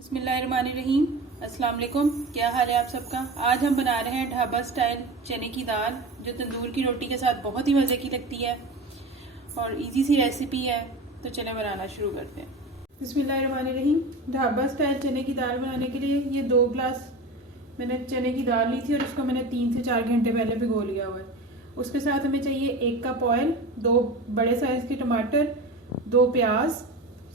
बिस्मिल्लाहिर्रहमानिर्रहीम। अस्सलाम वालेकुम। क्या हाल है आप सबका। आज हम बना रहे हैं ढाबा स्टाइल चने की दाल, जो तंदूर की रोटी के साथ बहुत ही मज़े की लगती है और इजी सी रेसिपी है। तो चलें बनाना शुरू करते हैं। बिस्मिल्लाहिर्रहमानिर्रहीम। ढाबा स्टाइल चने की दाल बनाने के लिए ये 2 गिलास मैंने चने की दाल ली थी और इसको मैंने 3 से 4 घंटे पहले भिगो लिया हुआ है। उसके साथ हमें चाहिए 1 कप ऑयल, 2 बड़े साइज़ के टमाटर, 2 प्याज,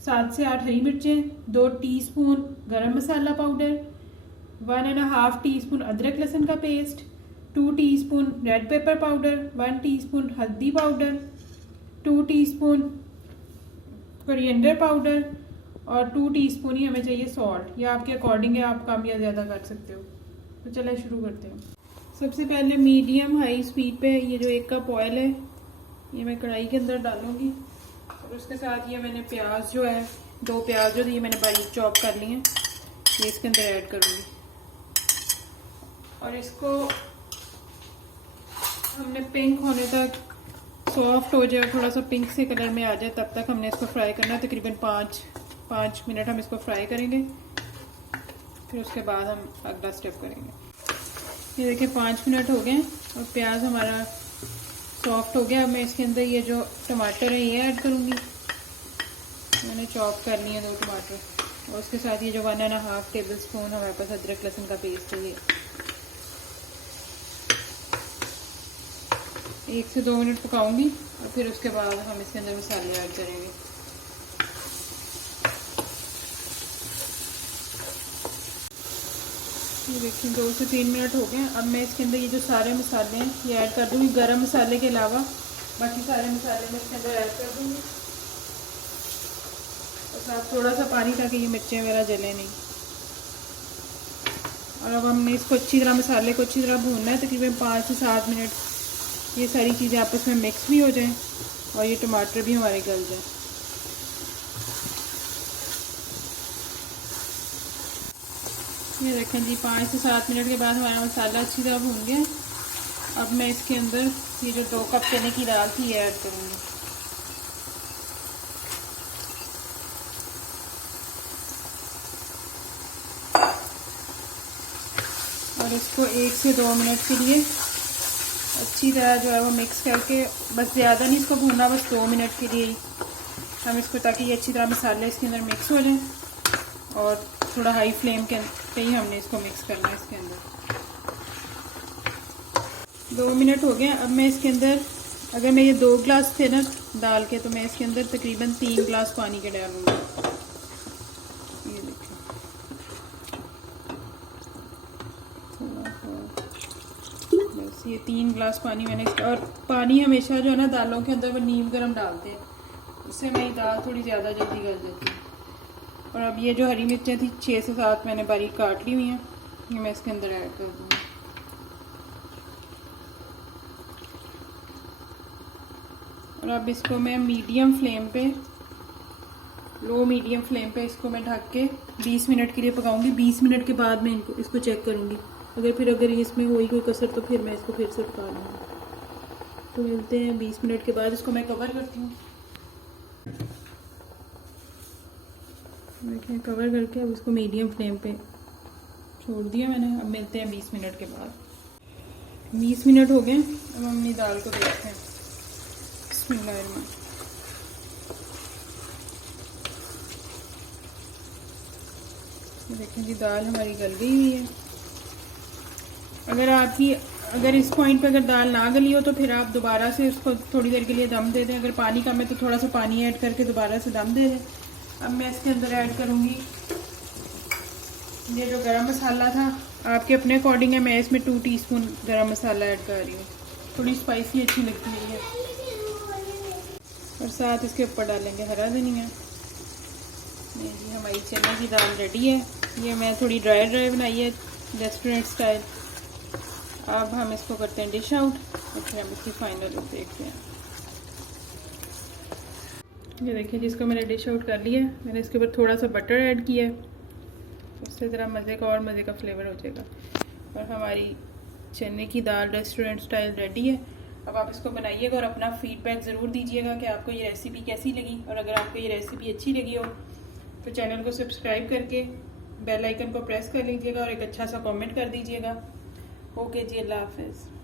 7 से 8 हरी मिर्चें, 2 टीस्पून गरम मसाला पाउडर, 1.5 टीस्पून अदरक लहसुन का paste, 2 teaspoon red pepper powder, 1 teaspoon हल्दी पाउडर, 2 टीस्पून कोरिएंडर पाउडर और 2 टीस्पून ही हमें चाहिए सॉल्ट। या आपके अकॉर्डिंग है, आप कम या ज़्यादा कर सकते हो। तो चलिए शुरू करते हैं। सबसे पहले मीडियम हाई स्पीड पे ये जो 1 कप ऑयल है ये मैं कढ़ाई के अंदर डालूंगी और उसके साथ ये मैंने प्याज जो है 2 प्याज जो ये मैंने बारीक चॉप कर लिए हैं, ये इसके अंदर ऐड करूँगी और इसको हमने पिंक होने तक, सॉफ्ट हो जाए, थोड़ा सा पिंक से कलर में आ जाए, तब तक हमने इसको फ्राई करना है। तकरीबन 5 मिनट हम इसको फ्राई करेंगे, फिर उसके बाद हम अगला स्टेप करेंगे। ये देखिए 5 मिनट हो गए और प्याज हमारा सॉफ्ट हो गया। अब मैं इसके अंदर ये जो टमाटर है ये ऐड करूँगी। मैंने चॉप कर लिए 2 टमाटर और उसके साथ ये जो 1.5 टेबल स्पून हमारे पास अदरक लहसुन का पेस्ट है, ये 1 से 2 मिनट पकाऊंगी और फिर उसके बाद हम इसके अंदर मसाले ऐड करेंगे। ये देखिए 2 से 3 मिनट हो गए। अब मैं इसके अंदर ये जो सारे मसाले हैं ये ऐड कर दूँगी। गरम मसाले के अलावा बाकी सारे मसाले मैं इसके अंदर ऐड कर दूँगी और साथ थोड़ा सा पानी, ताकि ये मिर्चें वगैरह जले नहीं। और अब हमने इसको अच्छी तरह, मसाले को अच्छी तरह भूनना है, तकरीबन 5 से 7 मिनट। ये सारी चीज़ें आपस में मिक्स भी हो जाएं और ये टमाटर भी हमारे गल जाए। ये देखें जी 5 से 7 मिनट के बाद हमारा मसाला अच्छी तरह भून गया। अब मैं इसके अंदर ये जो 2 कप चने की दाल थी ये ऐड करूँगी। और इसको 1 से 2 मिनट के लिए अच्छी तरह जो है वो मिक्स करके, बस ज़्यादा नहीं इसको भूनना, बस 2 मिनट के लिए हम इसको, ताकि ये अच्छी तरह मसाले इसके अंदर मिक्स हो जाएं। और थोड़ा हाई फ्लेम पे ही हमने इसको मिक्स करना है इसके अंदर। 2 मिनट हो गए। अब मैं इसके अंदर, अगर मैं ये 2 गिलास थे ना दाल के, तो मैं इसके अंदर तकरीबन 3 गिलास पानी के डालूंगी। ये देखिए बस ये 3 गिलास पानी मैंने इसका। और पानी हमेशा जो है ना दालों के अंदर वो नीम गर्म डालते हैं, उससे मेरी दाल थोड़ी ज़्यादा जल्दी गल जाती है। और अब ये जो हरी मिर्चें थी 6 से 7 मैंने बारीक काट ली हुई हैं, ये मैं इसके अंदर ऐड कर दूँगी। और अब इसको मैं मीडियम फ्लेम पे, लो मीडियम फ्लेम पे इसको मैं ढक के 20 मिनट के लिए पकाऊंगी। 20 मिनट के बाद मैं इसको चेक करूँगी। अगर इसमें हुई कोई कसर तो फिर मैं इसको फिर से पका लूँगी। तो मिलते हैं 20 मिनट के बाद। इसको मैं कवर करती हूँ। देखिए कवर करके अब इसको मीडियम फ्लेम पे छोड़ दिया मैंने। अब मिलते हैं 20 मिनट के बाद। 20 मिनट हो गए। अब हम अपनी दाल को देखते हैं। बिस्मिल्लाह। देखें जी दाल हमारी गल गई हुई है। अगर इस पॉइंट पे अगर दाल ना गली हो तो फिर आप दोबारा से उसको थोड़ी देर के लिए दम दे दें। अगर पानी कम है तो थोड़ा सा पानी ऐड करके दोबारा से दम दे दें। अब मैं इसके अंदर ऐड करूँगी ये जो गरम मसाला था, आपके अपने अकॉर्डिंग है। मैं इसमें 2 टीस्पून गरम मसाला ऐड कर रही हूँ, थोड़ी स्पाइसी अच्छी लगती है। और साथ इसके ऊपर डालेंगे हरा धनिया। नहीं जी हमारी चने की दाल रेडी है। ये मैं थोड़ी ड्राई बनाई है रेस्टोरेंट स्टाइल। अब हम इसको करते हैं डिश आउट और फिर हम इसकी फाइनल लुक देखते हैं। ये देखिए जिसको मैंने डिश आउट कर लिया है। मैंने इसके ऊपर थोड़ा सा बटर ऐड किया है, उससे ज़रा मज़े का और मज़े का फ्लेवर हो जाएगा। और हमारी चने की दाल रेस्टोरेंट स्टाइल रेडी है। अब आप इसको बनाइएगा और अपना फीडबैक ज़रूर दीजिएगा कि आपको ये रेसिपी कैसी लगी। और अगर आपको ये रेसिपी अच्छी लगी हो तो चैनल को सब्सक्राइब करके बेल आइकन को प्रेस कर लीजिएगा और एक अच्छा सा कमेंट कर दीजिएगा। ओके जी, अल्लाह हाफिज़।